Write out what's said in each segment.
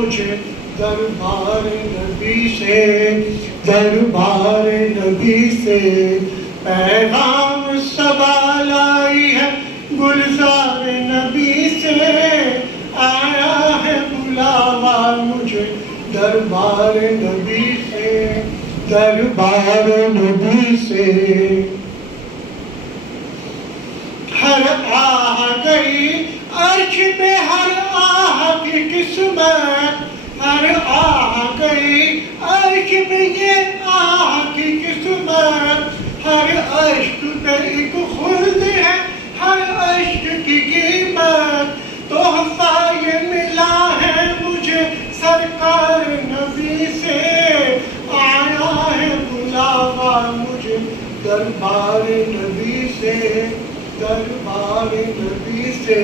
मुझे दरबार नबी से, दरबार नबी से पैगाम सवाल आई है गुलजार नबी से, आया है बुलावा मुझे दरबार नबी से, दरबार नबी से। हर आह गई अर्श पे हर आह की किस्मत, हर आह गई अर्श पे ये आह की किस्मत, हर अश्क पे एक खुल्द है हर अश्क की कीमत, तोहफा ये मिला है मुझे सरकार नबी से, आया है बुलावा मुझे दरबार नबी से, दरबार नबी से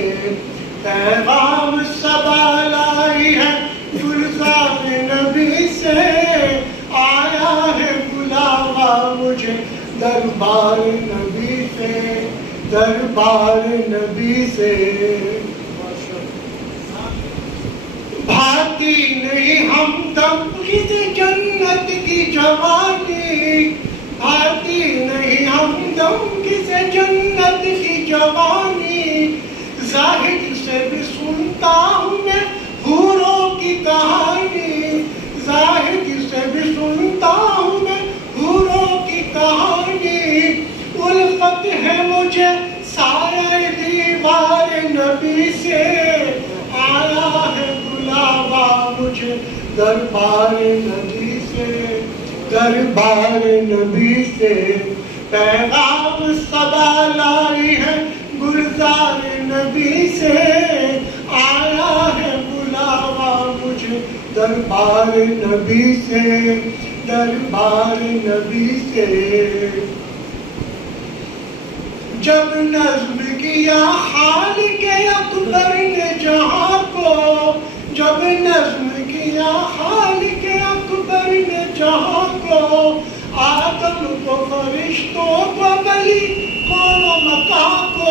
पैगाम सवाल आई है गुलजार नबी से, आया है बुलावा मुझे दरबार नबी से, दरबार नबी से। भाती नहीं हमदम किसी जन्नत की जवानी, भाती नहीं हमदम किसी जन्नत की जवानी, जाहिद से भी सुनता हूँ मैं हूरों की कहानी, जाहिद से भी सुनता हूँ मैं हूरों की कहानी, उल्फत है मुझे साया दीवार नबी से, आया है बुलावा मुझे दरबार नबी से, दरबार नबी से पैगाम सवाल आई है गुलजार नबी से, आया है बुलावा मुझे दरबार नबी से, दरबार नबी से। जब नज़्म किया हाल के अकबर ने जहाँ को, जब नज़्म किया हाल के अकबर ने जहाँ को, आदम को फरिश्तों को वली कौनो मका को,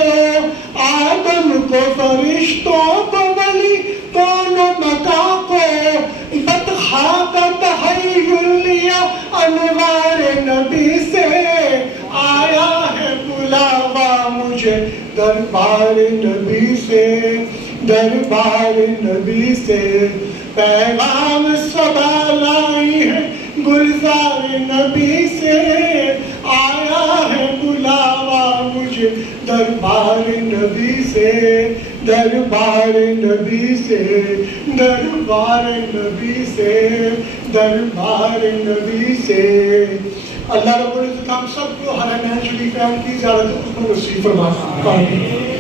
आदम को फरिश्तों को वली कौनो मका को, बतखा का तहय्युलिया अनवार नबी से, आया है बुलावा मुझे दरबार नबी से, दरबार नबी से पैगाम सवाल आई है गुलजार नबी से, आया है बुलावा मुझे दरबार नबी से, दरबार नबी से, दरबार नबी से, दरबार नबी से। अल्लाह रब्बुल इज्जत हम सबको हरमैन शरीफ की ज़ियारत उसको नसीब फरमाए।